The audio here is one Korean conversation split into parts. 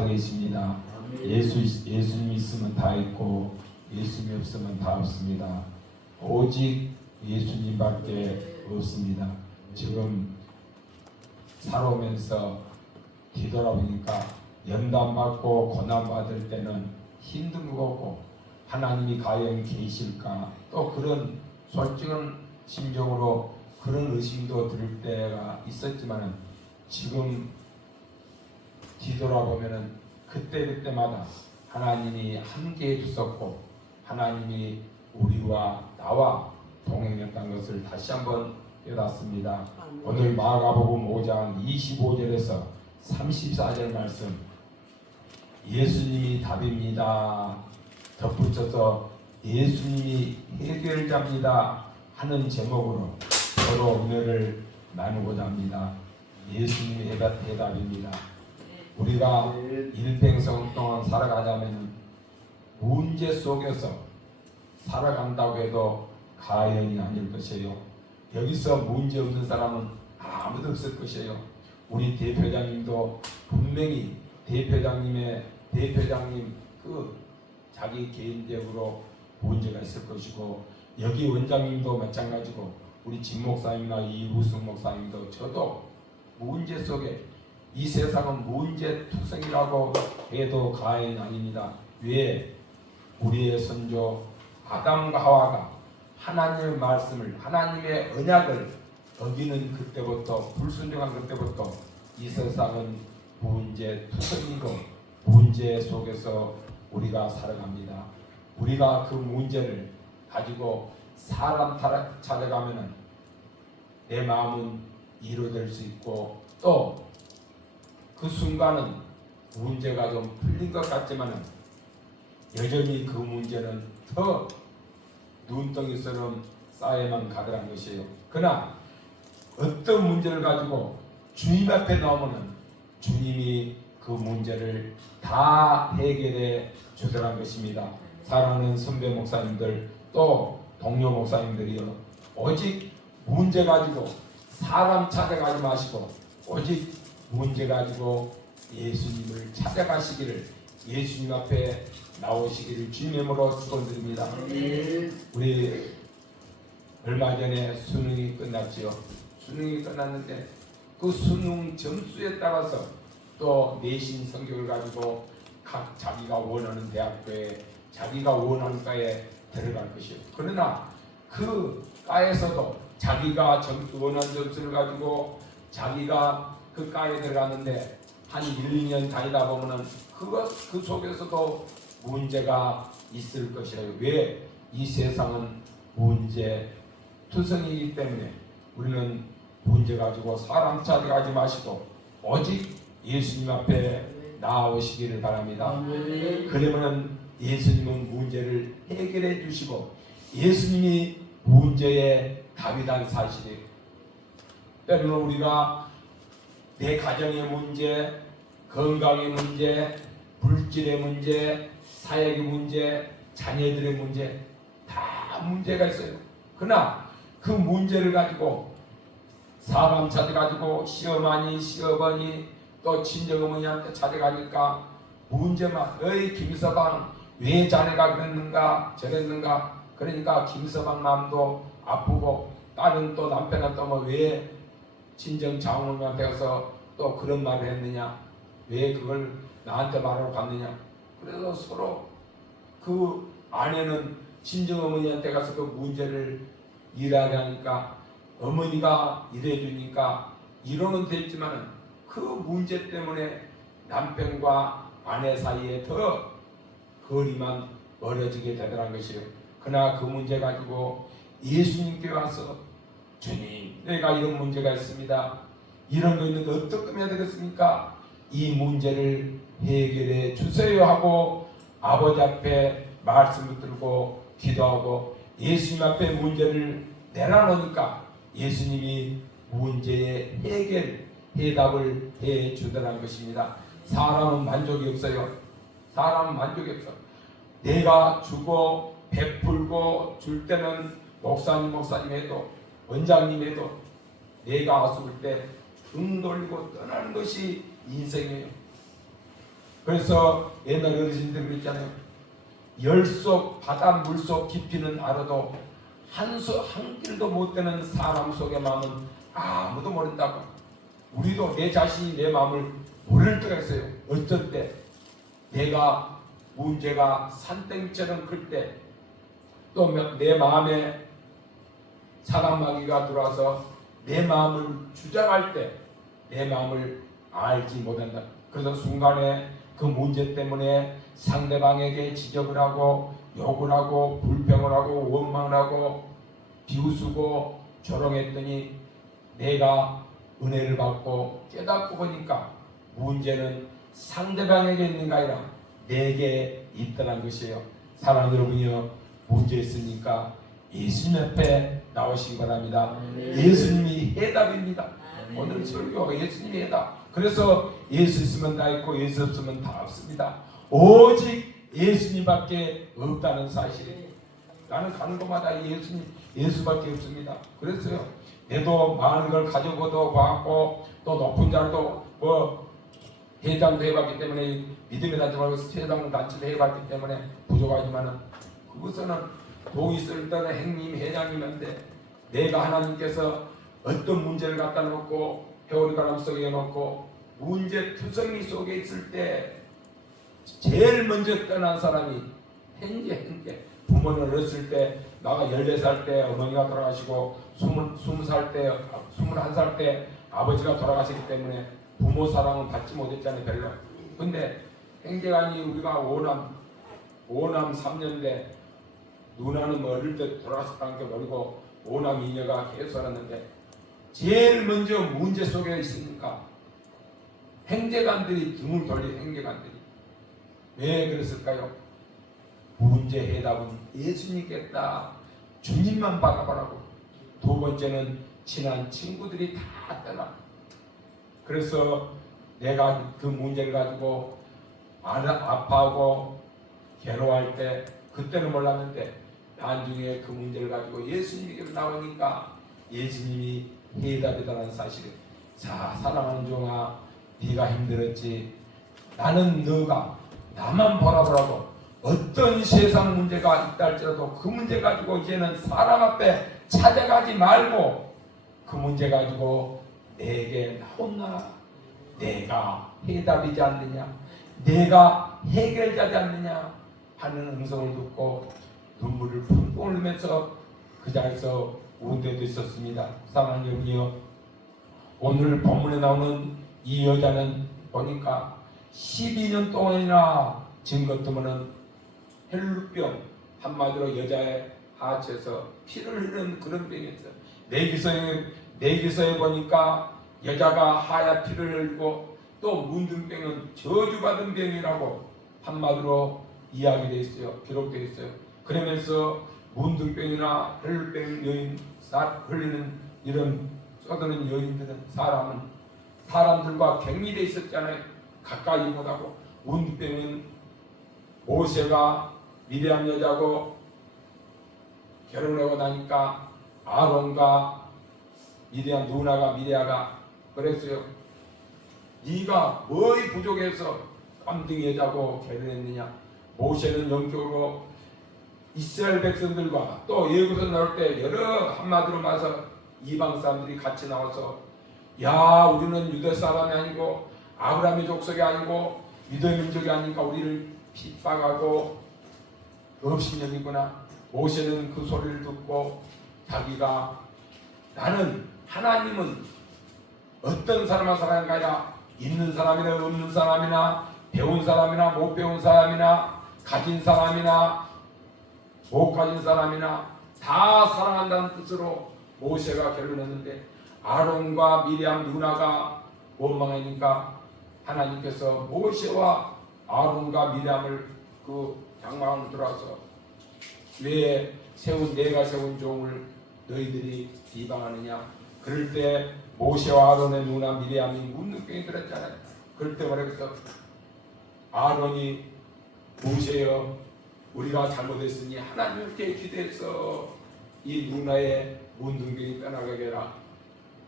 살아계십니다. 예수님 있으면 다 있고 예수님 없으면 다 없습니다. 오직 예수님밖에 없습니다. 지금 살아오면서 뒤돌아보니까 연단받고 고난받을 때는 힘든 거고 하나님이 과연 계실까, 또 그런 솔직한 심정으로 그런 의심도 들 때가 있었지만은 지금 뒤돌아보면은 그때마다 하나님이 함께해 주셨고 하나님이 우리와 나와 동행했다는 것을 다시 한번 깨닫습니다. 오늘 마가복음 5장 25절에서 34절 말씀, 예수님이 답입니다 덧붙여서 예수님이 해결자입니다 하는 제목으로 서로 은혜를 나누고자 합니다. 예수님의 대답입니다. 우리가 일평생 동안 살아가자면 문제 속에서 살아간다고 해도 가연이 아닐 것이에요. 여기서 문제 없는 사람은 아무도 없을 것이에요. 우리 대표장님도 분명히 대표장님 그 자기 개인적으로 문제가 있을 것이고, 여기 원장님도 마찬가지고 우리 진 목사님이나 이우승 목사님도 저도 문제 속에, 이 세상은 문제투성이라고 해도 과언이 아닙니다. 왜? 우리의 선조 아담과 하와가 하나님의 말씀을, 하나님의 언약을 어기는 그때부터, 불순종한 그때부터 이 세상은 문제투성이고 문제 속에서 우리가 살아갑니다. 우리가 그 문제를 가지고 사람 찾아가면은 내 마음은 이루어질 수 있고, 또 그 순간은 문제가 좀 풀린 것 같지만은 여전히 그 문제는 더 눈덩이처럼 쌓여만 가더란 것이에요. 그러나 어떤 문제를 가지고 주님 앞에 나오면은 주님이 그 문제를 다 해결해 주더란 것입니다. 사랑하는 선배 목사님들, 또 동료 목사님들이요, 오직 문제 가지고 사람 찾아가지 마시고 오직 문제 가지고 예수님을 찾아가시기를, 예수님 앞에 나오시기를 주님의 이름으로 축원드립니다. 우리 얼마 전에 수능이 끝났지요. 수능이 끝났는데 그 수능 점수에 따라서 또 내신 성적을 가지고 각 자기가 원하는 대학교에, 자기가 원하는 과에 들어갈 것이요. 그러나 그 과에서도 자기가 원하는 점수를 가지고 자기가 그 과에 들어갔는데 한 1, 2년 다니다 보면은 그 속에서도 문제가 있을 것이에요. 왜? 이 세상은 문제 투성이기 때문에 우리는 문제 가지고 사람 찾아가지 마시고 오직 예수님 앞에 나오시기를 바랍니다. 그러면 예수님은 문제를 해결해 주시고 예수님이 문제의 답이란 사실이에요. 때로는 우리가 내 가정의 문제, 건강의 문제, 물질의 문제, 사역의 문제, 자녀들의 문제, 다 문제가 있어요. 그러나 그 문제를 가지고 사람 찾아가지고 시어머니, 시어머니, 또 친정어머니한테 찾아가니까 문제만, 어이 김서방 왜 자네가 그랬는가 저랬는가, 그러니까 김서방 마음도 아프고, 딸은 또 남편은 또 뭐 왜 친정 장모님한테 가서 또 그런 말을 했느냐, 왜 그걸 나한테 말하러 갔느냐. 그래서 서로 그 아내는 친정 어머니한테 가서 그 문제를 일하게 하니까 어머니가 일해주니까 이론은 됐지만은 그 문제 때문에 남편과 아내 사이에 더 거리만 멀어지게 되더란 것이에요. 그러나 그 문제 가지고 예수님께 와서 주님, 내가 이런 문제가 있습니다. 이런 거 있는데 어떻게 해야 되겠습니까? 이 문제를 해결해 주세요 하고 아버지 앞에 말씀을 들고 기도하고 예수님 앞에 문제를 내려놓으니까 예수님이 문제의 해답을 해 주더라는 것입니다. 사람은 만족이 없어요. 사람은 만족이 없어. 내가 주고 베풀고 줄 때는 목사님 해도 원장님 해도 내가 왔을 때 등 돌리고 떠나는 것이 인생이에요. 그래서 옛날 어르신들 그랬잖아요. 열속 바다 물속 깊이는 알아도 한 길도 못 되는 사람 속의 마음은 아무도 모른다고. 우리도 내 자신이 내 마음을 모를 때가 있어요. 어쩔 때 내가 문제가 산더미처럼 클 때, 또 내 마음에 사랑마귀가 들어와서 내 마음을 주장할 때 내 마음을 알지 못한다. 그래서 순간에 그 문제 때문에 상대방에게 지적을 하고 욕을 하고 불평을 하고 원망을 하고 비웃고 조롱했더니 내가 은혜를 받고 깨닫고 보니까 문제는 상대방에게 있는가 아니라 내게 있다는 것이에요. 사랑하는 여러분이요, 문제 있으니까 예수님 앞에 나오시기 바랍니다. 예수님이 해답입니다. 오늘 설교가 예수님이 해답. 그래서 예수 있으면 다 있고 예수 없으면 다 없습니다. 오직 예수님밖에 없다는 사실이에요. 나는 가는 곳마다 예수밖에 없습니다. 그랬어요. 내도 많은 걸 가지고도 봤고 또 높은 자도 회장도 해봤기 때문에 믿음의 단체 말고 세상 단체도 해봤기 때문에 부족하지만은 그것은 돈이 쓸때는 행님 회장님인데 내가 하나님께서 어떤 문제를 갖다 놓고 회오리 바람 속에 놓고 문제 투성이 속에 있을 때 제일 먼저 떠난 사람이 행제. 부모를 어렸을 때 나가 14살 때 어머니가 돌아가시고 20살 때 21살 때 아버지가 돌아가시기 때문에 부모 사랑은 받지 못했잖아요. 별로. 근데 행제간이 우리가 5남 3년대 누나는 어릴 때 돌아갔다는 게 모르고 5남 2녀가 계속 살았는데 제일 먼저 문제 속에 있으니까 행제간들이 등을 돌린 행제간들이 왜 그랬을까요? 문제 해답은 예수님께다. 주님만 바라보라고. 두 번째는 친한 친구들이 다 떠나. 그래서 내가 그 문제를 가지고 아파하고 괴로워할 때 그때는 몰랐는데 나중에 그 문제를 가지고 예수님에게 나오니까 예수님이 해답이다라는 사실을. 자, 사랑하는 종아, 네가 힘들었지. 나는 너가 나만 바라보라고. 어떤 세상 문제가 있다 할지라도 그 문제 가지고 이제는 사람 앞에 찾아가지 말고 그 문제 가지고 내게 나오나. 내가 해답이지 않느냐, 내가 해결자지 않느냐 하는 음성을 듣고 눈물을 펑펑 흘리면서 그 자리에서 운 데도 있었습니다. 사랑하는 여러분이요, 오늘 본문에 나오는 이 여자는 보니까 12년 동안이나 증거 뜨면은 혈루병, 한마디로 여자의 하체에서 피를 흐르는 그런 병이었어요. 내기서에 보니까 여자가 하얗 피를 흘리고 또 문둥병은 저주받은 병이라고 한마디로 이야기되어 있어요. 기록되어 있어요. 그러면서 문둥병이나 혈루병 여인 흘리는 이런 쏟아는 여인들은 사람들과 격리되어 있었잖아요. 가까이 못하고. 문둥병은 모세가 미디안 여자고 결혼하고 나니까 아론과 미디안 누나가 미디아가 그랬어요. 네가 뭐이 부족해서 깜둥이 여자고 결혼했느냐. 모세는 영적으로 이스라엘 백성들과 또 예고서 나올 때 여러 한마디로 말해서 이방 사람들이 같이 나와서 야, 우리는 유대 사람이 아니고 아브라함의 족속이 아니고 유대 민족이 아니니까 우리를 핍박하고 업신여기구나. 모세는 그 소리를 듣고 자기가 나는 하나님은 어떤 사람과 사랑인가 아니라 있는 사람이나 없는 사람이나 배운 사람이나 못 배운 사람이나 가진 사람이나 못 가진 사람이나 다 사랑한다는 뜻으로 모세가 결론했는데 아론과 미리암 누나가 원망하니까 하나님께서 모세와 아론과 미리암을 그 장막으로 들어와서 왜 내가 세운 종을 너희들이 비방하느냐. 그럴 때 모세와 아론의 누나 미리암이 문둥병이 들었잖아요. 그럴 때 뭐라 그랬어? 아론이 모세여, 우리가 잘못했으니 하나님께 기도해서 이 누나의 문둥병이 떠나게 해라.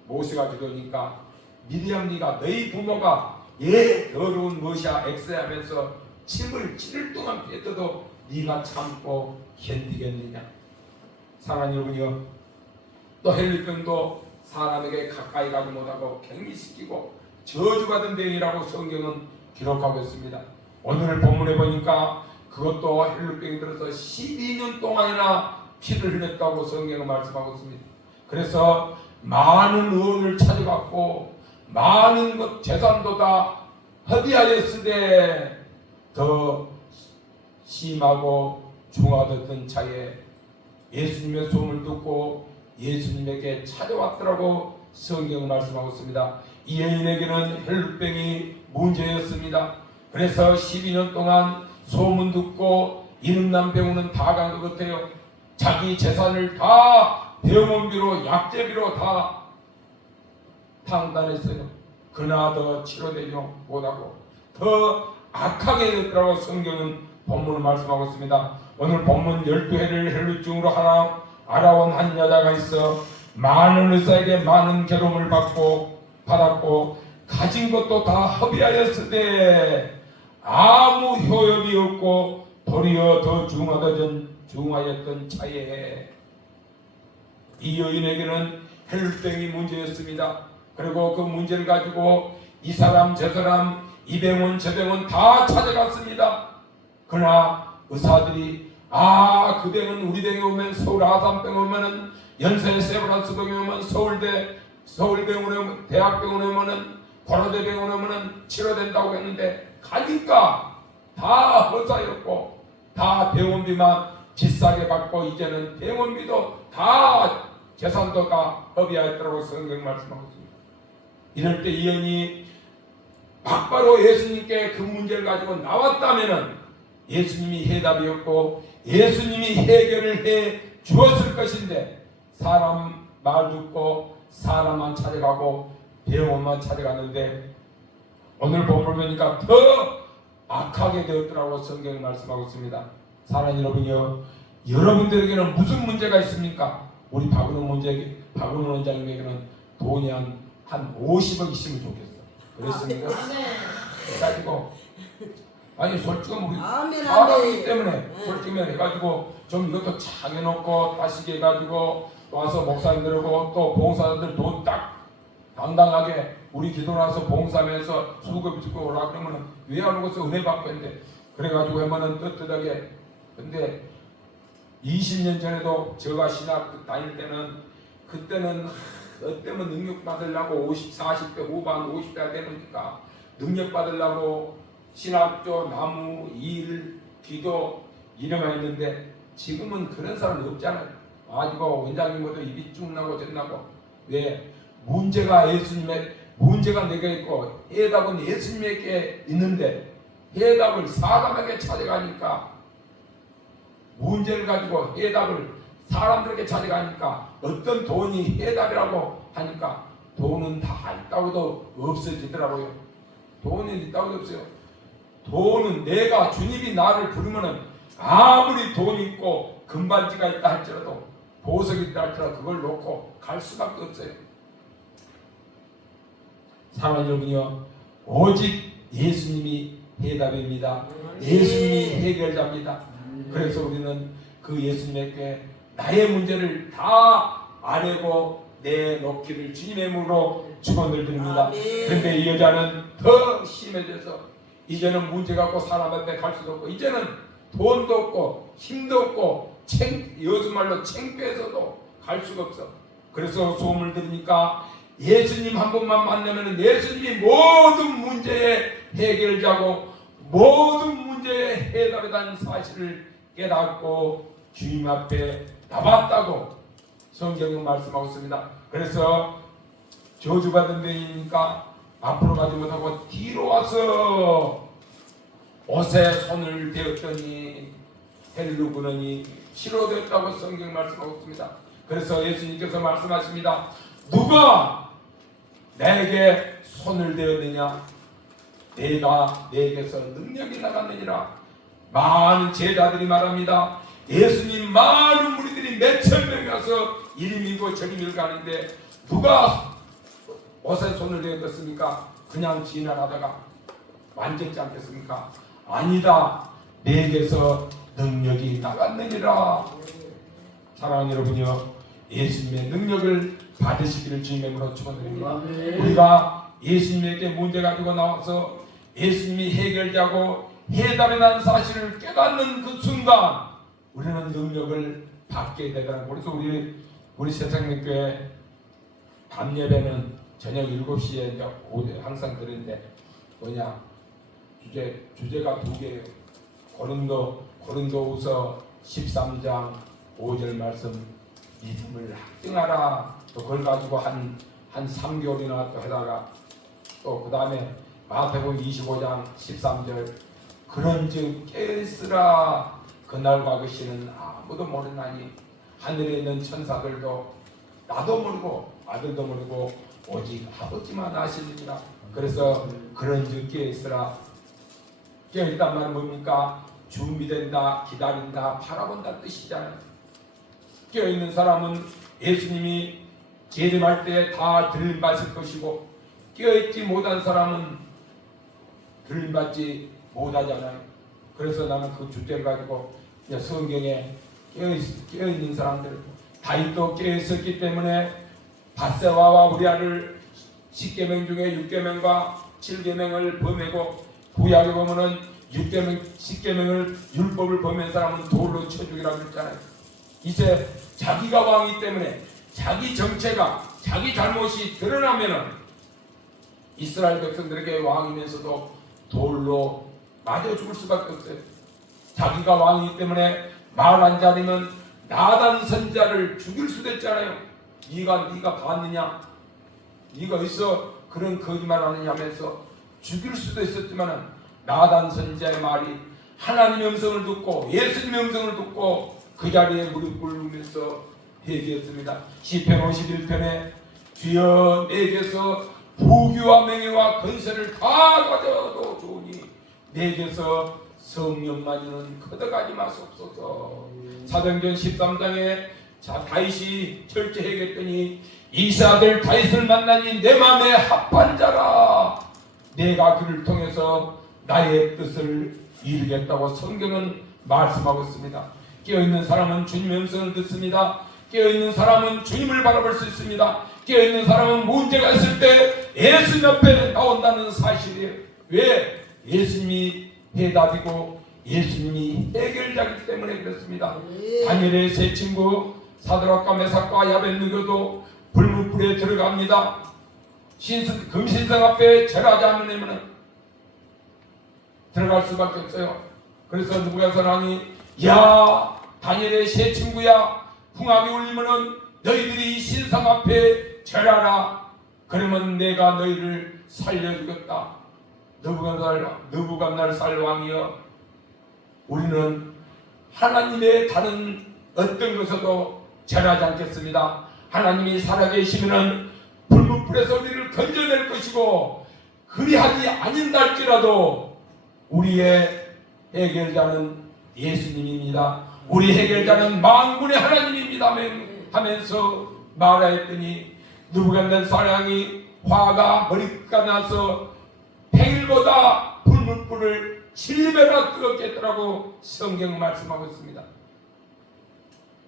모세가 기도하니까 미리암 네가 너희 부모가 더러운 무엇이야 엑스야 하면서 침을 7일 동안 뱉어도 네가 참고 견디겠느냐. 사랑하는 여러분이요, 또 헬리병도 사람에게 가까이 가지 못하고 격리시키고 저주받은 병이라고 성경은 기록하고 있습니다. 오늘 본문에 보니까 그것도 헬리병이 들어서 12년 동안이나 피를 흘렸다고 성경은 말씀하고 있습니다. 그래서 많은 의원을 찾아갔고 많은 것 재산도 다 허비하였으되 더 심하고 중하던 차에 예수님의 소문을 듣고 예수님에게 찾아왔더라고 성경은 말씀하고 있습니다. 이 여인에게는 혈루병이 문제였습니다. 그래서 12년 동안 소문 듣고 이름난 병원은 다 간 것 같아요. 자기 재산을 다 병원비로 약재비로 다 탕단했어요. 그러나 더 치료되지 못하고 더 악하게 됐더라고 성경은 본문을 말씀하고 있습니다. 오늘 본문 12회를 혈루증으로 알아온 한 여자가 있어 많은 의사에게 많은 괴로움을 받았고 가진 것도 다 허비하였으되 아무 효협이 없고 도리어 더 중하였던 차에 이 여인에게는 혈루병이 문제였습니다. 그리고 그 문제를 가지고 이 사람 저 사람 이 병원 저 병원 다 찾아갔습니다. 그러나 의사들이 그 병은 우리 병에 오면 서울 아산병 오면은 연세 세브란스 병에 오면 서울병원에 오면 대학병원에 오면은 고려대병원에 오면은 치료된다고 했는데 가니까 다 허사였고 다 병원비만 비싸게 받고 이제는 병원비도 다 재산도 다 허비하였다고 성경 말씀하고 있습니다. 이럴 때 이 여인이 막바로 예수님께 그 문제를 가지고 나왔다면은 예수님이 해답이었고 예수님이 해결을 해 주었을 것인데 사람 말 듣고 사람만 찾아가고 병원만 찾아갔는데 오늘 본문을 보니까 더 악하게 되었더라고 성경이 말씀하고 있습니다. 사랑하는 여러분이요, 여러분들에게는 무슨 문제가 있습니까? 우리 박은호 원장님에게는 돈이 한 50억 있으면 좋겠어. 그랬습니까? 해가지고 아니 솔직히 우리 사람이기 때문에 솔직히 해가지고 좀 이것도 착 해놓고 다시게 해가지고 와서 목사님들하고 또 봉사자들 돈 딱 당당하게 우리 기도 나서 봉사하면서 수급이 짓고 오라 그러면 왜 하는 것을 은혜 받고 했는데 그래가지고 하면은 떳떳하게. 근데 20년 전에도 제가 신학 다닐 때는 그때는 어때면 능력 받으려고 40대 후반 50대가 되니까 능력 받으려고 신학교 나무 일 기도 이래만 했는데 지금은 그런 사람이 없잖아요. 아니고 원장님보다 입이 쭉 나고 젖나고. 왜? 문제가 내가 있고 해답은 예수님에게 있는데 해답을 사람에게 찾아가니까 문제를 가지고 해답을 사람들에게 찾아가니까 어떤 돈이 해답이라고 하니까 돈은 다 있다고도 없어지더라고요. 돈이 있다고도 없어요. 돈은 내가 주님이 나를 부르면은 아무리 돈이 있고 금반지가 있다 할지라도 보석이 있다 할지라도 그걸 놓고 갈 수밖에 없어요. 사랑하는 여러분이요, 오직 예수님이 해답입니다. 예수님이 해결자입니다. 그래서 우리는 그 예수님에게 나의 문제를 다 아뢰고 내놓기를 주님의 이름으로 축원을 드립니다. 그런데 이 여자는 더 심해져서 이제는 문제 갖고 사람한테 갈 수도 없고 이제는 돈도 없고 힘도 없고 요즘말로 창피해서도 갈 수가 없어. 그래서 소문을 들으니까 예수님 한 번만 만나면 예수님이 모든 문제의 해결자고 모든 문제의 해답이라는 사실을 깨닫고 주님 앞에 나왔다고 성경은 말씀하고 있습니다. 그래서 저주받은 데이니까 앞으로 가지 못하고 뒤로 와서 옷에 손을 대었더니 헬루 그러니 치료되었다고 성경 말씀하고 있습니다. 그래서 예수님께서 말씀하십니다. 누가 내게 손을 대었느냐? 내가 내게서 능력이 나갔느니라. 많은 제자들이 말합니다. 예수님 많은 무리들이 몇천 명이 와서 이리 밀고 저리 밀고 가는데 누가 옷에 손을 대었습니까? 그냥 지나가다가 만졌지 않겠습니까? 아니다. 내게서 능력이 나갔느니라. 사랑하는 여러분이요, 예수님의 능력을 받으시기를 주님으로 축원드립니다. 우리가 예수님에게 문제 가지고 나와서 예수님이 해결자고 해답이 난 사실을 깨닫는 그 순간 우리는 능력을 받게 되더라고요. 그래서 우리 새생명교회 밤 예배는 저녁 7시에 이제 항상 그런데 뭐냐, 주제가 두 개예요. 고린도후서 13장 5절 말씀, 믿음을 학증하라. 또 그걸 가지고 한 3개월이나 또 하다가 또 그 다음에 마태복음 25장 13절, 그런즉 깨어있으라. 그날과 그 시는 아무도 모르나니 하늘에 있는 천사들도 나도 모르고 아들도 모르고 오직 아버지만 아시느니라. 그래서 그런즉 깨어있으라. 깨어있단 말은 뭡니까? 준비된다, 기다린다, 바라본다 뜻이잖아요. 깨어있는 사람은 예수님이 재림할 때 다 들림받을 것이고, 깨어있지 못한 사람은 들림받지 못하잖아요. 그래서 나는 그 주제를 가지고 성경에 깨어있는 사람들, 다윗도 깨어있었기 때문에 밧세바와 우리아를 10계명 중에 6계명과 7계명을 범하고, 구약에 보면은 6계명, 10계명을 율법을 범한 사람은 돌로 쳐 죽이라고 했잖아요. 이제 자기가 왕이기 때문에 자기 정체가, 자기 잘못이 드러나면은 이스라엘 백성들에게 왕이면서도 돌로 맞아 죽을 수밖에 없어요. 자기가 왕이기 때문에 말 한 자리면 나단 선자를 죽일 수도 있잖아요. 네가 봤느냐? 네가 있어 그런 거짓말 하느냐 하면서 죽일 수도 있었지만은 나단 선자의 말이 하나님의 음성을 듣고 예수님의 음성을 듣고 그 자리에 무릎 꿇으면서 회개했습니다. 시편 51편에 주여 내게서 부귀와 명예와 건세를 다 가져도 좋으니 내게서 성령만이는 걷어가지 마소서. 사도행전 13장에 다윗이 절제해겠더니 이세 아들 다윗을 만나니 내 마음에 합한 자라. 내가 그를 통해서 나의 뜻을 이루겠다고 성경은 말씀하고 있습니다. 깨어있는 사람은 주님의 음성을 듣습니다. 깨어있는 사람은 주님을 바라볼 수 있습니다. 깨어있는 사람은 문제가 있을 때 예수님 앞에 나온다는 사실이에요. 왜? 예수님이 해답이고 예수님이 해결자이기 때문에 그렇습니다. 다니엘의 세 친구 사드락과 메삭과 아벤느고도 불문불에 들어갑니다. 금신성 앞에 절하지 않으면 들어갈 수밖에 없어요. 그래서 느부갓네살이 야 다니엘의 세 친구야, 풍악이 울리면은 너희들이 신상 앞에 절하라. 그러면 내가 너희를 살려주겠다. 느부갓네살 왕이여, 우리는 하나님의 다른 어떤 것에도 절하지 않겠습니다. 하나님이 살아계시면은 불문불에서 우리를 건져낼 것이고, 그리하지 아닌달지라도 우리의 해결자는 예수님입니다. 우리 해결자는 만군의 하나님입니다 하면서 말하였더니 느부갓네살 왕이 화가 머리가 나서 팽일보다 불문불을 7배나 뜨겁게 했더라고 성경 말씀하고 있습니다.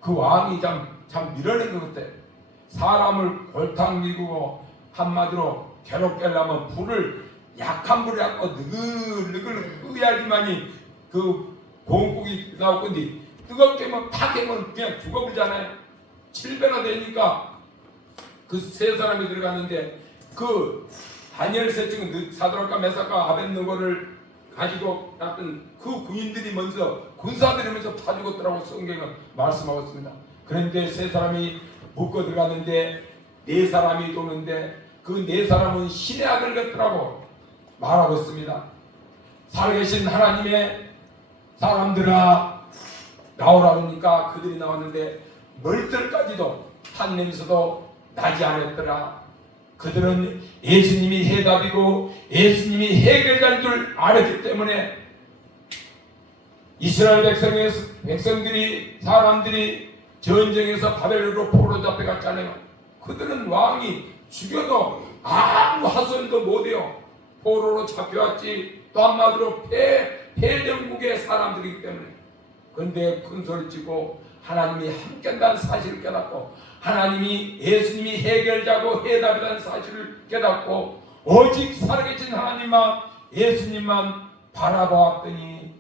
그 왕이 참 밀어낸 것 같아. 사람을 골탕 미고 한마디로 괴롭게 하려면 불을 약한 불에 갖고 느글느글 끄야지만이 그 공국이 나올 건데, 뜨겁게 하면 팍 하면 그냥 죽어버리잖아요. 7배나 되니까 그 세 사람이 들어갔는데, 그 다니엘 세 친구 사드락과 메삭과 아벤느고를 가지고 갔던 그 군인들이 먼저, 군사들이 먼저 다 죽었더라고 성경은 말씀하고 있습니다. 그런데 세 사람이 묶어 들어갔는데 네 사람이 도는데 그 네 사람은 신의 아들 같더라고 말하고 있습니다. 살아계신 하나님의 사람들아 나오라 그러니까 그들이 나왔는데 멀떨까지도 탄 냄새도 나지 않았더라. 그들은 예수님이 해답이고 예수님이 해결자인 줄 알았기 때문에 이스라엘 백성들이 사람들이 전쟁에서 바벨론으로 포로 잡혀갔잖아요. 그들은 왕이 죽여도 아무 하소연도 못해요. 포로로 잡혀왔지 또 한마디로 폐정국의 사람들이기 때문에. 그런데 큰소리치고 하나님이 함께한다는 사실을 깨닫고, 하나님이 예수님이 해결자고 해답이라는 사실을 깨닫고 오직 살아계신 하나님만, 예수님만 바라보았더니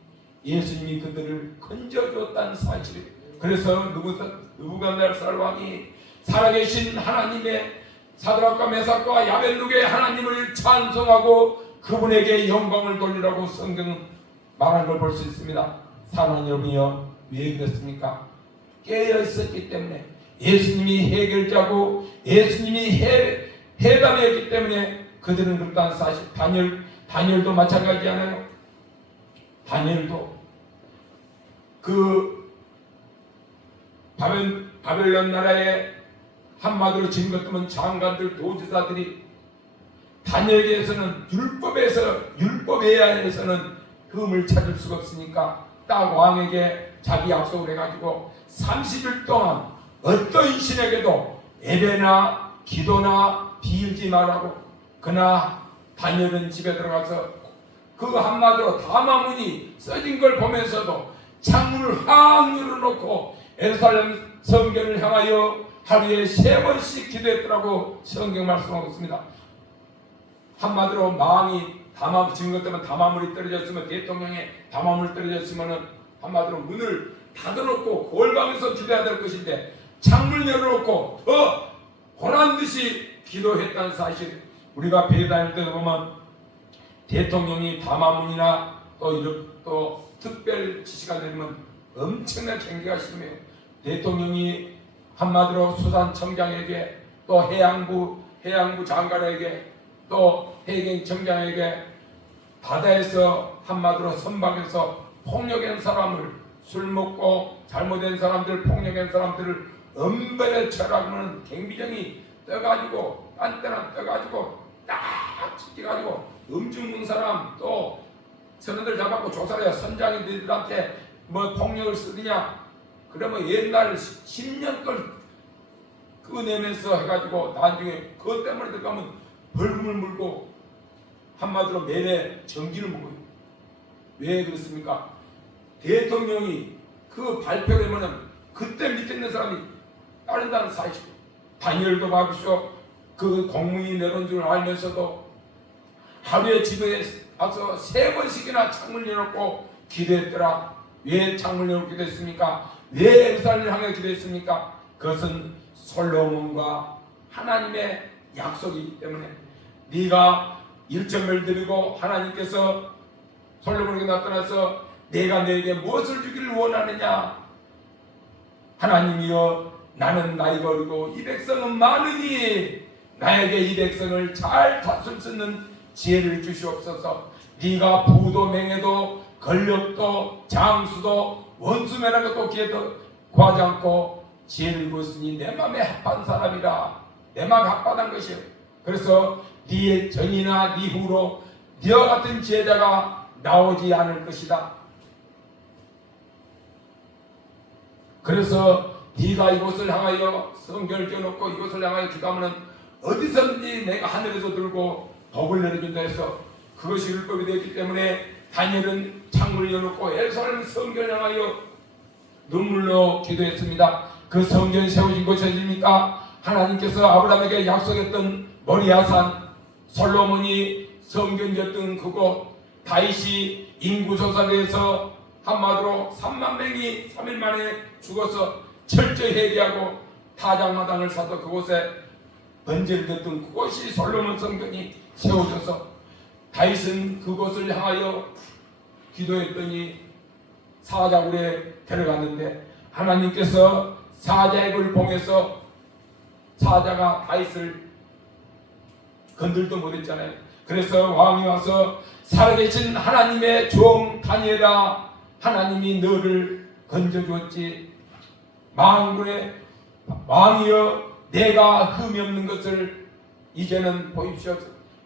예수님이 그들을 건져주었다는 사실이에요. 그래서 느부갓네살 왕이 살아계신 하나님의, 사드락과 메삭과 야벳누고의 하나님을 찬송하고 그분에게 영광을 돌리라고 성경은 말한 걸 볼 수 있습니다. 사랑하는 여러분이요, 왜 그랬습니까? 깨어 있었기 때문에, 예수님이 해결자고 예수님이 해답이었기 때문에 그들은 그렇다는 사실. 다니엘도 마찬가지잖아요. 다니엘도 그 바벨론 나라에 한마디로 지금 같으면 장관들, 도지사들이 다니엘에게서는 율법 외에서는 흠을 찾을 수가 없으니까 딱 왕에게 자기 약속을 해가지고 30일 동안 어떤 신에게도 예배나 기도나 비일지 말라고. 그러나 다니엘은 집에 들어가서 그 한마디로 다마문이 써진 걸 보면서도 창문을 확 열어놓고 예루살렘 성전을 향하여 하루에 3번씩 기도했더라고 성경 말씀하고 있습니다. 한마디로 왕이 지금 같으면 다마물이 떨어졌으면, 대통령의 다마물이 떨어졌으면은 한마디로 문을 닫아놓고 골방에서 기도해야 될 것인데 창문을 열어놓고 더 보란듯이 기도했다는 사실. 우리가 배에 다닐 때 보면 대통령이 다마문이나 또 특별 지시가 되면 엄청난 경계가 심해요. 대통령이 한마디로 수산청장에게, 또 해양부 장관에게, 또 해경청장에게 바다에서 한마디로 선박에서 폭력한 사람을, 술 먹고 잘못된 사람들, 폭력한 사람들을 엄벌에 처하면 경비정이 떠가지고 딴때나 떠가지고 딱 찍혀가지고 음주 먹는 사람, 또 선원들 잡아갖고 조사를 해요. 선장이 너희들한테 뭐 폭력을 쓰느냐, 그러면 옛날 10년 걸 그거 내면서 해가지고 나중에 그것 때문에 들어가면 벌금을 물고 한마디로 매매 정지를 먹어요. 왜 그렇습니까? 대통령이 그 발표를 하면은 그때 밑에 있는 사람이 따른다는 사실. 다니엘도 봐보시오. 그 공문이 내려온 줄 알면서도 하루에 집에 와서 3번씩이나 창문을 열어놓고 기도했더라. 왜 창문을 열고 기도했습니까? 왜 예루살렘을 향해 기도했습니까? 그것은 솔로몬과 하나님의 약속이기 때문에. 네가 일점을 드리고 하나님께서 솔로몬에게 나타나서 내가 너에게 무엇을 주기를 원하느냐? 하나님이여, 나는 나이가 어리고 이 백성은 많으니 나에게 이 백성을 잘 다스릴 수 있는 지혜를 주시옵소서. 네가 부도 맹해도 권력도 장수도 원수매라는 것도 기회도 구하지 않고 지혜를 입었으니 내 맘에 합한 사람이라. 내 맘에 합한 것이요. 그래서 네 전이나 네 후로 네와 같은 제자가 나오지 않을 것이다. 그래서 네가 이곳을 향하여 성결을 껴놓고 이곳을 향하여 기도하면 어디서든지 내가 하늘에서 들고 복을 내려준다 해서 그것이 율법이 되었기 때문에 다니엘은 창문을 열어놓고 예루살렘 성전을 향하여 눈물로 기도했습니다. 그 성전이 세워진 곳이 어디입니까? 하나님께서 아브라함에게 약속했던 모리아산, 솔로몬이 성전 지었던 그곳, 다윗이 인구조사대에서 한마디로 3만 명이 3일 만에 죽어서 철저히 회개하고 타작마당을 사서 그곳에 번제를 드렸던 그곳이 솔로몬 성전이 세워져서 다윗은 그곳을 향하여 기도했더니 사자굴에 데려갔는데 하나님께서 사자의 입을 봉해서 사자가 다윗을 건들도 못했잖아요. 그래서 왕이 와서 살아계신 하나님의 종 다니엘아, 하나님이 너를 건져주었지. 만군의 왕이여, 내가 흠이 없는 것을 이제는 보입시오.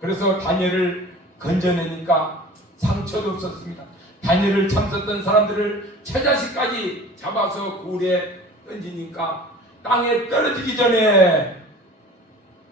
그래서 다니엘을 건져내니까 상처도 없었습니다. 다니엘을 참섰던 사람들을 처자식까지 잡아서 굴에 던지니까 땅에 떨어지기 전에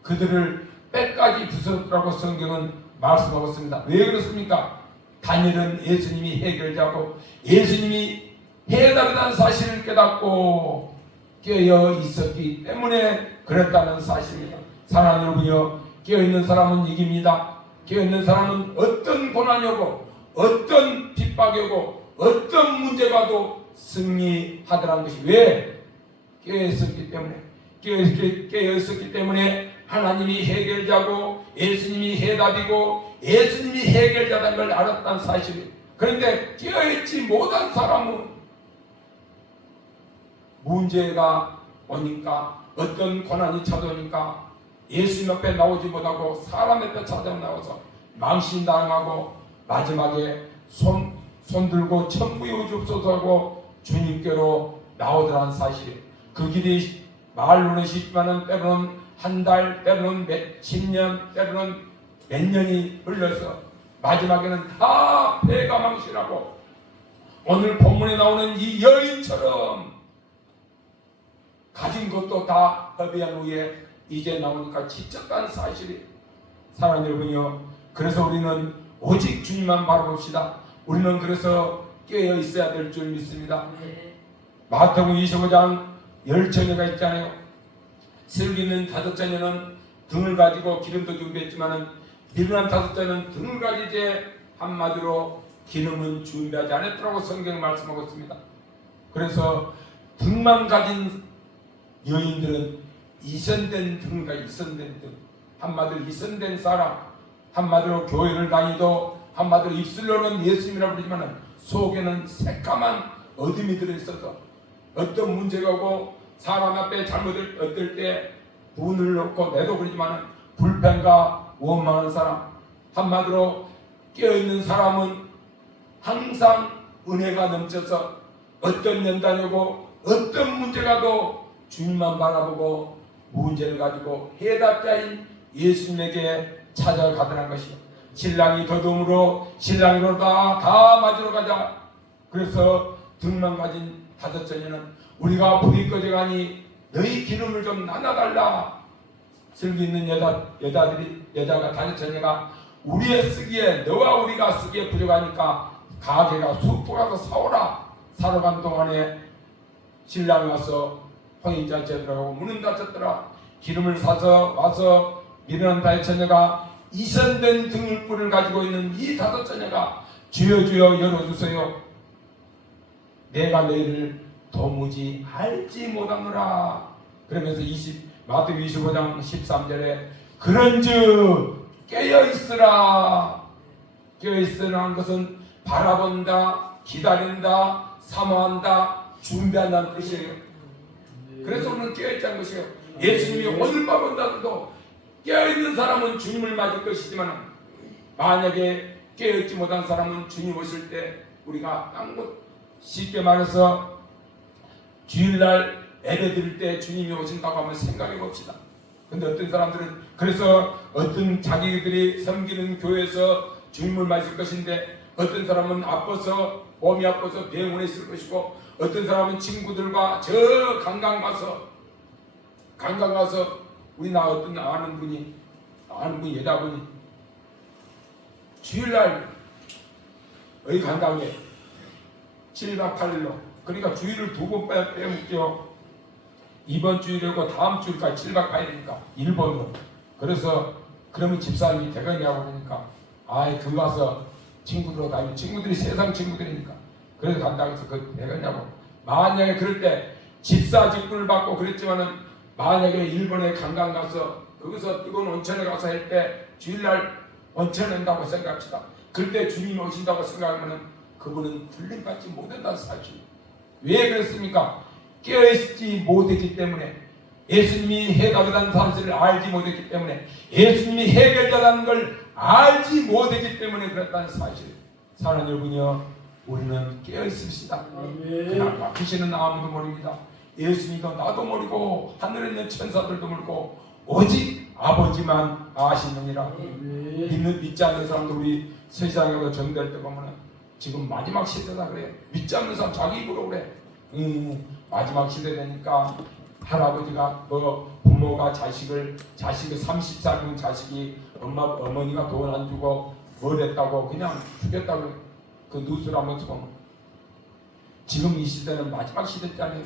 그들을 뼈까지 부쉈다고 성경은 말씀하고 있습니다. 왜 그렇습니까? 다니엘은 예수님이 해결자고 예수님이 해답이라는 사실을 깨닫고 깨어 있었기 때문에 그랬다는 사실입니다. 사랑하는 여러분이여, 깨어 있는 사람은 이깁니다. 깨어 있는 사람은 어떤 고난이 오고 어떤 핍박이 오고 어떤 문제가 와도 승리하더라는 것이, 왜? 깨어 있었기 때문에, 깨어 있었기 때문에 하나님이 해결자고 예수님이 해답이고 예수님이 해결자라는 걸 알았다는 사실이에요. 그런데 깨어있지 못한 사람은 문제가 오니까, 어떤 고난이 찾아오니까 예수님 앞에 나오지 못하고 사람 앞에 찾아나와서 망신당하고 마지막에 손 들고 천부여 주옵소서 하고 주님께로 나오더라는 사실. 그 길이 말로는 쉽지만은 때로는 한 달, 때로는 몇십 년, 때로는 몇 년이 흘러서 마지막에는 다 배가 망신하고 오늘 본문에 나오는 이 여인처럼 가진 것도 다 허비한 후에 이제 나오니까 지쳤다는 사실이. 사랑하는 여러분이요, 그래서 우리는 오직 주님만 바라봅시다. 우리는 그래서 깨어 있어야 될 줄 믿습니다. 마태복음 25장 10처녀가 있잖아요. 슬기는 5처녀는 등을 가지고 기름도 준비했지만은 미련한 5처녀는 등을 가지지 한마디로 기름은 준비하지 않았더라고 성경이 말씀하고 있습니다. 그래서 등만 가진 여인들은 이선된 등과 이선된 등, 한마디로 이선된 사람, 한마디로 교회를 다니도 한마디로 입술로는 예수님이라고 부르지만 속에는 새까만 어둠이 들어있어서 어떤 문제가 오고 사람 앞에 잘못을 얻을 때 분을 넣고 내도 그러지만 불평과 원망하는 사람, 한마디로 깨어있는 사람은 항상 은혜가 넘쳐서 어떤 연단이 오고 어떤 문제가도 주님만 바라보고 문제를 가지고 해답자인 예수님에게 찾아가더라는 것이요. 신랑이 더듬으로 신랑이로 다 맞으러 가자. 그래서 등만 가진 5처녀는 우리가 불이 꺼져가니 너희 기름을 좀 나눠달라. 슬기 있는 여자가 5처녀가 우리의 쓰기에, 너와 우리가 쓰기에 부족하니까 가게가 숲으로 가서 사오라. 사러 간 동안에 신랑이 와서 혼인잔치에 들어가고 문은 닫혔더라. 기름을 사서 와서 미련한 5처녀가 이선된 등불을 가지고 있는 이 5처녀가 주여 주여 열어주세요. 내가 너희를 도무지 알지 못하노라. 그러면서 마태복음 25장 13절에 그런즉 깨어있으라. 깨어있으라는 것은 바라본다, 기다린다, 사모한다, 준비한다는 뜻이에요. 그래서 우리는 깨어있자는 것이에요. 예수님이 오늘 밤 온다도 깨어있는 사람은 주님을 맞을 것이지만 만약에 깨어있지 못한 사람은 주님 오실 때 우리가 쉽게 말해서 주일날 예배 드릴 때 주님이 오신다고 한번 생각해 봅시다. 근데 어떤 사람들은 그래서 어떤 자기들이 섬기는 교회에서 주님을 맞을 것인데 어떤 사람은 몸이 아파서 병원에 있을 것이고 어떤 사람은 친구들과 저 관광 가서 우리 어떤 아는 분이 여자분이 주일날 어디 관광에 7박 8일로, 그러니까 주일을 2번 빼먹죠. 이번 주일이고 다음 주일까지 7박 8일이니까 일본으로. 그래서 그러면 집사님이 되겠냐고 그러니까 그거 가서 친구들하고 다니면 친구들이 세상 친구들이니까 그래서 간다고 해서 그 되겠냐고. 만약에 그럴 때 집사 직분을 받고 그랬지만은 만약에 일본에 관광 가서 거기서 뜨거운 온천에 가서 할 때 주일날 온천 한다고 생각합시다. 그때 주님이 오신다고 생각하면은 그분은 불림받지 못한다는 사실. 왜 그랬습니까? 깨어있지 못했기 때문에, 예수님이 해답이라는 사실을 알지 못했기 때문에, 예수님이 해결자라는 걸 알지 못했기 때문에 그랬다는 사실. 사랑하는 여러분이요, 우리는 깨어있읍시다. 그냥 막히시는 아무도 모릅니다. 예수님도 나도 모르고 하늘에 있는 천사들도 모르고 오직 아버지만 아시느니라. 믿지 않는 사람도 우리 세상에서 정될 때 보면 지금 마지막 시대다 그래요. 믿지 않는 사람 자기 입으로 그래. 마지막 시대 되니까 할아버지가 부모가 자식을 30살이면 자식이 어머니가 돈 안 주고 뭘 했다고 그냥 죽였다고 그 뉴스를 한번 보면 지금 이 시대는 마지막 시대잖아요.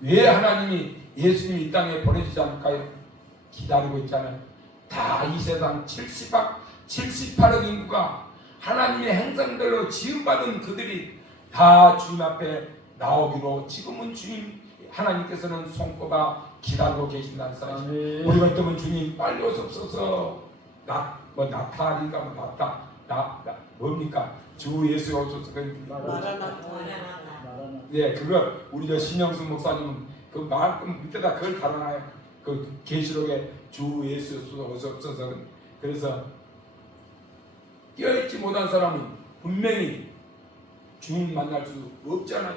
왜 하나님이 예수님이 이 땅에 보내주지 않을까요? 기다리고 있잖아요. 다 이 세상 78억 인구가 하나님의 행성대로 지음받은 그들이 다 주님 앞에 나오기로 지금은 주님 하나님께서는 손꼽아 기다리고 계신다는 사실. 우리 같으면 주님 빨리 오옵소서. 나타리가 뭡니까? 주 예수 오소서. 네, 그거 우리 저 신영수 목사님은 그 마음 밑에다 그걸 달아놔요. 그 계시록에 주 예수 오소서. 그래서 깨어있지 못한 사람은 분명히 주님 만날 수 없잖아요.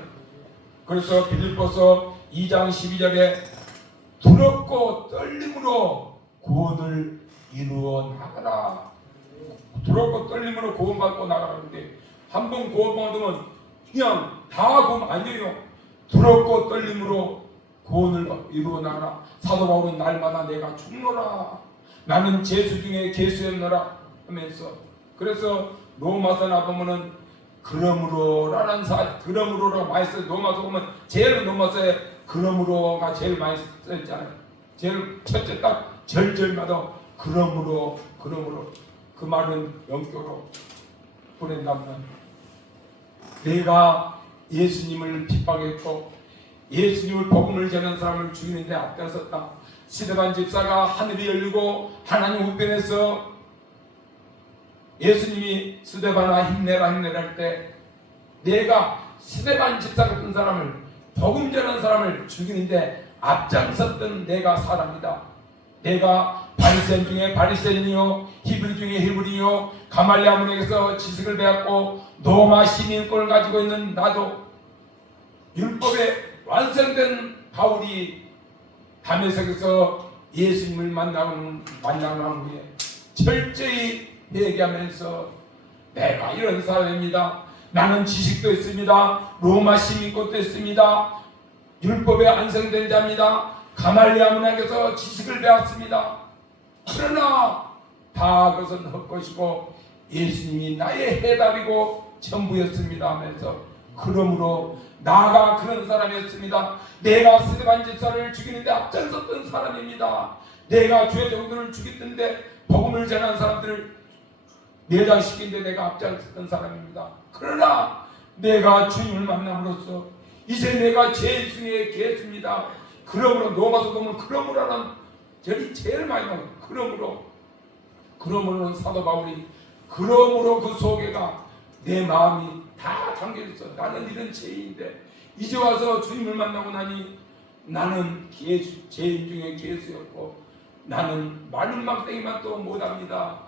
그래서 빌립보서 2장 12절에 두렵고 떨림으로 구원을 이루어 나가라. 두렵고 떨림으로 구원받고 나가라는데 한 번 구원받으면 그냥 다 구원 아니에요. 두렵고 떨림으로 구원을 이루어 나가라. 사도 바울은 날마다 내가 죽노라. 나는 죄수 중에 괴수였노라 하면서 그래서 로마서나 보면은 그러므로라는 그러므로라고 많이 써요. 로마서 보면 제일 로마서에 그러므로가 제일 많이 써있잖아요. 제일 첫째 딱 절절마다 그러므로 그 말은 영적으로 보낸다면 내가 예수님을 핍박했고 예수님을 복음을 전하는 사람을 죽이는데 앞장섰다. 스데반 집사가 하늘이 열리고 하나님 우편에서 예수님이 스데반아 힘내라 할 때 내가 스데반 집사 같은 사람을 복음 전하는 사람을 죽이는데 앞장섰던 내가 사람이다. 내가 바리새인 중에 바리새인이요 히브리 중에 히브리요 가말리아 문에게서 지식을 배웠고 로마 시민권을 가지고 있는 나도 율법에 완성된 바울이 다메섹에서 예수님을 만나는 후에 철저히 얘기하면서 내가 이런 사람입니다. 나는 지식도 있습니다. 로마 시민권도 있습니다. 율법에 완성된 자입니다. 가말리아 문학에서 지식을 배웠습니다. 그러나 다 그것은 헛것이고 예수님이 나의 해답이고 전부였습니다 하면서 그러므로 나가 그런 사람이었습니다. 내가 스데반 집사를 죽이는데 앞장섰던 사람입니다. 내가 주의 종들을 죽였던데 복음을 전한 사람들을 내장시키는데 내가 앞장섰던 사람입니다. 그러나 내가 주님을 만남으로써 이제 내가 죄 중에 괴수입니다. 그러므로 로마서 보면 그러므로라는 절이 제일 많이 나와요. 그러므로는 사도 바울이 그러므로 그 속에가 내 마음이 다 담겨있어. 나는 이런 죄인인데 이제 와서 주님을 만나고 나니 나는 죄인 중에 괴수였고 나는 많은 막대기만 또 못합니다.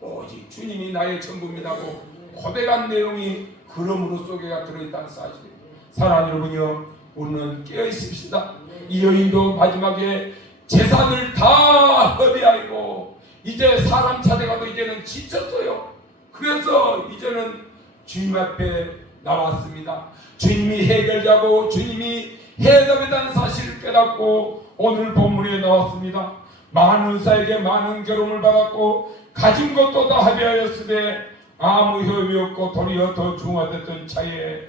오직 주님이 나의 전부입니다고 고백한 내용이 그러므로 속에가 들어있다는 사실이에요. 사랑하는 여러분이요, 우리는 깨어있읍시다. 이 여인도 마지막에 재산을 다 허비하고 이제 사람 찾아가도 이제는 지쳤어요. 그래서 이제는 주님 앞에 나왔습니다. 주님이 해결자고 주님이 해답이라는 사실을 깨닫고 오늘 본문에 나왔습니다. 많은 사에게 많은 괴로움을 받았고 가진 것도 다 합의하였으되 아무 효험이 없고 도리어 더 중화됐던 차에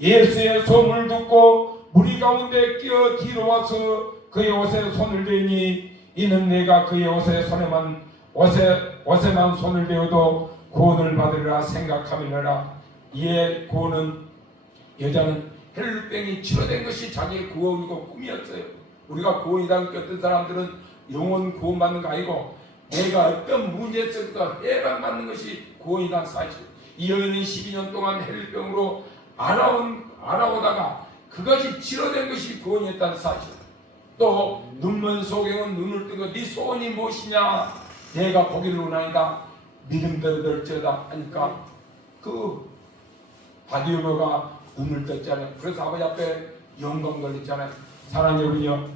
예수의 소문을 듣고 무리 가운데 끼어 뒤로 와서 그의 옷에 손을 대니 이는 내가 그의 옷에만 손을 대어도 구원을 받으리라 생각함이니라. 이에 여자는 헬루병이 치료된 것이 자기의 구원이고 꿈이었어요. 우리가 구원이라는 게 어떤 사람들은 영혼 구원받는 거 아니고 내가 어떤 문제 속에서 해방받는 것이 구원이라는 사실. 이 여인은 12년 동안 헬루병으로 알아오다가 그것이 치료된 것이 구원이었다는 사실. 또 눈먼 소경은 눈을 뜨고 네 소원이 무엇이냐 내가 보기를 원하니까 믿음대로 될지어다 하니까 그 바디오가 눈을 떴잖아요. 그래서 아버지 앞에 영광 돌렸잖아요. 사랑하는 여러분이요,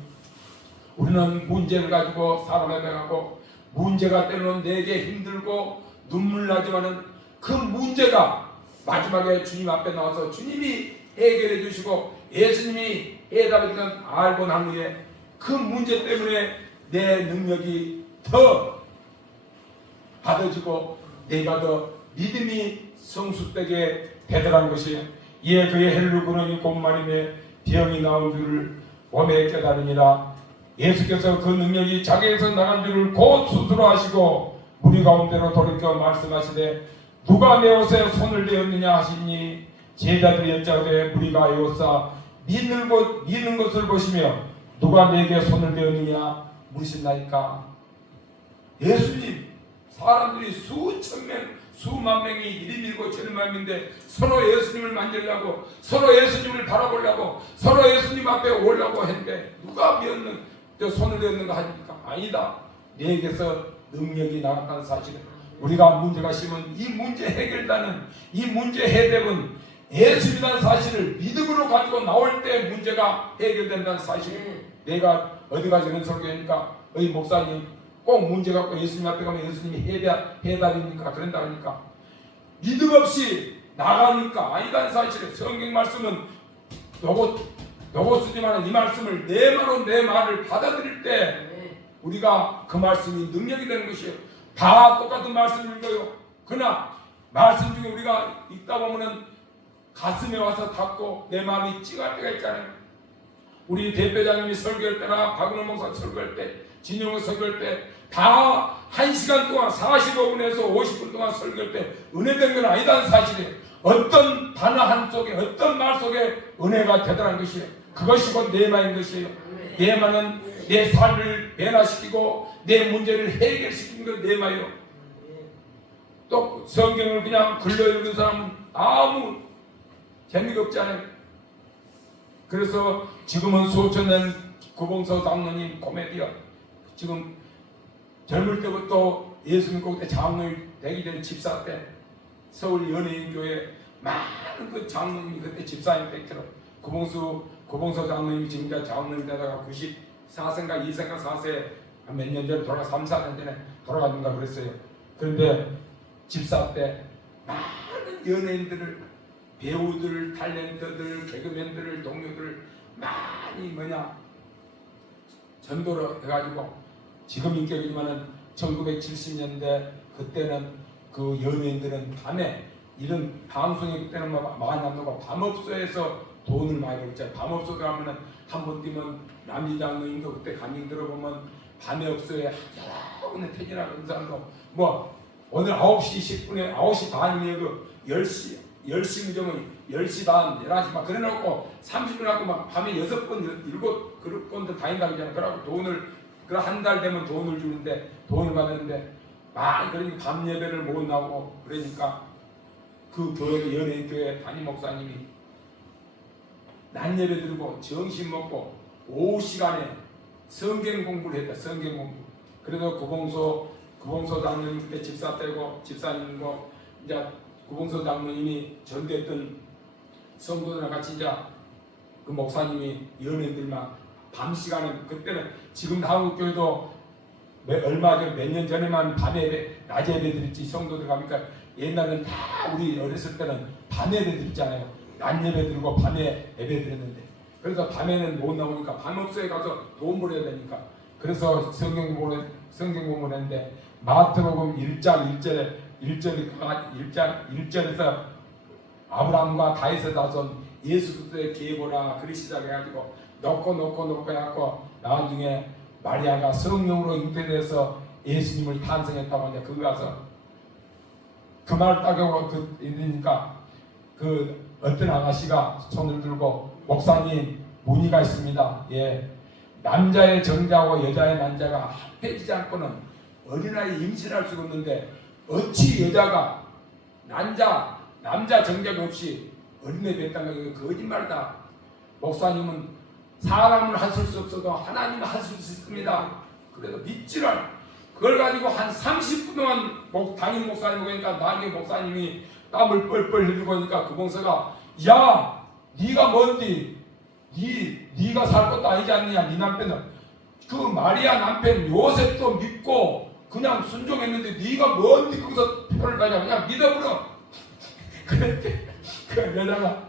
우리는 문제를 가지고 사람 앞에 가고 문제가 때로는 내게 힘들고 눈물 나지만은 그 문제가 마지막에 주님 앞에 나와서 주님이 해결해 주시고 예수님이 해답을 알고 난 후에 그 문제 때문에 내 능력이 더 받아지고 내가 더 믿음이 성숙되게 되더란 것이에요. 이에 그의 헬루 근원이 곧말이며 병이 나온 줄을 몸에 깨달으니라. 예수께서 그 능력이 자기에서 나간 줄을 곧 수술하시고 무리 가운데로 돌이켜 말씀하시되 누가 내 옷에 손을 대었느냐 하시니 제자들이 여짜오되 무리가 에워싸 믿는 것을 보시며 누가 내게 손을 대었느냐 물으신다니까. 예수님, 사람들이 수천 명 수만 명이 이리 밀고 저리 말인데 서로 예수님을 만지려고, 서로 예수님을 바라보려고, 서로 예수님 앞에 오려고 했는데 누가 손을 대었는가 하니까 아니다. 내게서 능력이 나갔다는 사실은, 우리가 문제가 심은 이 문제 해결단은, 이 문제 해답은 예수님이라는 사실을 믿음으로 가지고 나올 때 문제가 해결된다는 사실. 내가 어디 가서 이런 설교하니까 어이 목사님 꼭 문제 갖고 예수님 앞에 가면 예수님이 해답입니까? 그런다 하니까 믿음 없이 나가니까 아니다는 사실에, 성경 말씀은 로고스지만 이 말씀을 내 말로 내 말을 받아들일 때 우리가 그 말씀이 능력이 되는 것이에요. 다 똑같은 말씀을 읽어요. 그러나 말씀 중에 우리가 읽다 보면은 가슴에 와서 닿고 내 마음이 찡할 때가 있잖아요. 우리 대표장님이 설교할 때나 박은호 목사 설교할 때, 진영호 설교할 때 다 1시간 동안 45분에서 50분 동안 설교할 때 은혜된 건 아니다는 사실이에요. 어떤 단어 한 속에, 어떤 말 속에 은혜가 되더란 것이에요. 그것이 곧 내마인 것이에요. 내마는 내 삶을 변화시키고 내 문제를 해결시키는 것 내마예요. 또 성경을 그냥 글로 읽은 사람은 아무 재미가 없잖아요. 그래서 지금은 소천년 구봉서 장로님 코미디언, 지금 젊을 때부터 예수님 그때 장로님 되기 전에 집사 때 서울 연예인교회 많은 그 장로님이 그때 집사님 됐더라. 구봉서 장로님이 지금까지 장로님 되다가 94세인가 2세인가 4세 몇 년 전에 3, 4년 전에 돌아가는가 그랬어요. 그런데 집사 때 많은 연예인들을, 배우들, 탤런트들, 개그맨들을, 동료들을 많이 전도를 해가지고, 지금 인격이지만은 1970년대 그때는 그 연예인들은 밤에 이런 방송이 그때는 많이 안 나고 밤업소에서 돈을 많이 벌었잖아요. 밤업소 가면은 한 번 뛰면 남이장로님도 그때 강의 들어보면 밤에 업소에 여러 분의 퇴진하는 그런 사람도 오늘 9시 10분에 9시 반이면 그 10시 무정은 10시 반, 11시 막 그래놓고 30분 하고 막 밤에 6번, 7건도 다닌다고 하잖아요. 그러고 돈을, 한 달 되면 돈을 주는데, 돈을 받는데, 그러니까 밤 예배를 못 나오고, 그러니까 그 교회, 연예인교회 담임 목사님이 낮 예배 드리고 정신 먹고 오후 시간에 성경 공부를 했다. 성경 공부. 그래서 구봉서 장로님 그때 집사 때고, 집사님이고, 이제 구봉서 장로님이 전도했던 성도들과 같이 이제 그 목사님이 연예인들만 밤 시간에, 그때는 지금 한국교회도 얼마 전 몇 년 전에만 밤에 예배, 낮에 예배 드렸지 성도들 가니까, 옛날에는 다 우리 어렸을 때는 밤 예배 드렸잖아요. 낮 예배 드리고 밤에 예배 드렸는데, 그래서 밤에는 못 나오니까 밤업소에 가서 돈 벌어야 되니까, 그래서 성경 공부를 했는데 마태복음 1장 1절에서 아브라함과 다윗의 자손 예수 그리스도의 계보라 그리 시작해가지고 놓고 해갖고 나중에 마리아가 성령으로 잉태돼서 예수님을 탄생했다고 하는데, 그거 가서 그 말을 따르고 있으니까 그 어떤 아가씨가 손을 들고, 목사님 문의가 있습니다. 예, 남자의 정자와 여자의 난자가 합해지지 않고는 어린아이 임신할 수가 없는데 어찌 여자가 남자 정자가 없이 어린애 뱉다는 거 거짓말이다. 목사님은 사람을 하실 수 없어도 하나님은 하실 수 있습니다. 그래도 믿지를, 그걸 가지고 한 30분 동안 담임 목사님 보니까 나중에 목사님이 땀을 뻘뻘 흘리고 하니까 그 봉사가, 야, 네가 뭔디? 네가 살 것도 아니지 않느냐? 네 남편은 그 마리아 남편 요셉도 믿고 그냥 순종했는데 네가 뭔디 거기서 표를 가냐? 그냥 믿어버려. 그랬대. 그 여자가,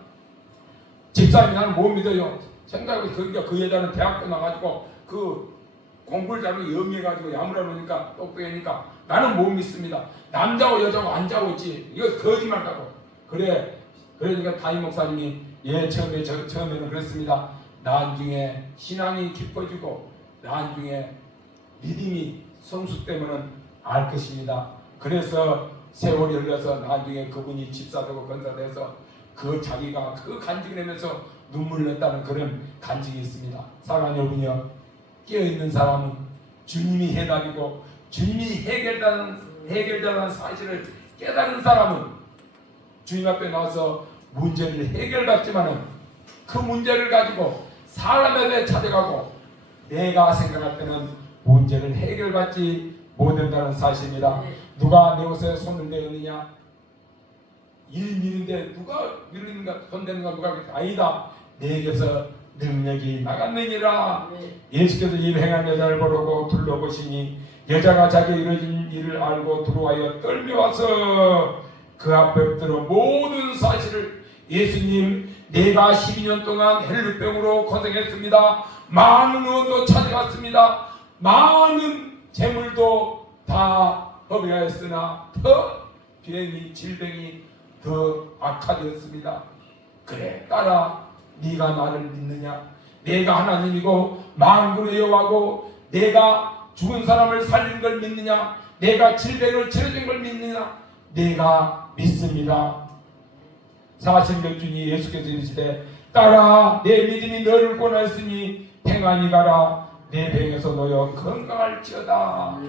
집사님이 나는 못 믿어요. 생각해, 그 여자는 대학교 나가지고 그 공부를 잘하고 영리해가지고 야무라 놓으니까 똑똑하니까 나는 못 믿습니다. 남자고 여자고 안 자고지. 이거 거짓말 같고. 그래. 그러니까 담임 목사님이 처음에는 그랬습니다. 나중에 신앙이 깊어지고 나중에 믿음이 성수 때문은 알 것입니다. 그래서 세월이 흘러서 나중에 그분이 집사되고 권사돼서 그 자기가 그 간증을 하면서 눈물 냈다는 그런 간증이 있습니다. 사랑하는 여러분이요, 깨어있는 사람은 주님이 해답이고 주님이 해결자라는 사실을 깨달은 사람은 주님 앞에 나와서 문제를 해결받지만은 그 문제를 가지고 사람에게 찾아가고 내가 생각할 때는 문제를 해결받지 못한다는 사실입니다. 누가 내 옷에 손을 내었느냐? 일 미는데 누가 밀리는가? 손대는가? 누가 그랬다? 아니다. 내게서 능력이 나갔느니라. 예수께서 일 행한 여자를 보려고 둘러보시니 여자가 자기 이루어진 일을 알고 들어와여 떨며와서 그 앞에 들어 모든 사실을 예수님, 내가 12년 동안 헬루병으로 고생했습니다. 많은 의원도 찾아갔습니다. 많은 재물도 다 허비하였으나 더 질병이 더 악화되었습니다. 그래, 딸아, 네가 나를 믿느냐? 내가 하나님이고 만군의 여호와고 내가 죽은 사람을 살린 걸 믿느냐? 내가 질병을 치료된 걸 믿느냐? 내가 믿습니다. 40몇 주니 예수께서 이르시되 딸아, 내 믿음이 너를 구원하였으니 평안히 가라. 내 병에서 놓여 건강할지어다.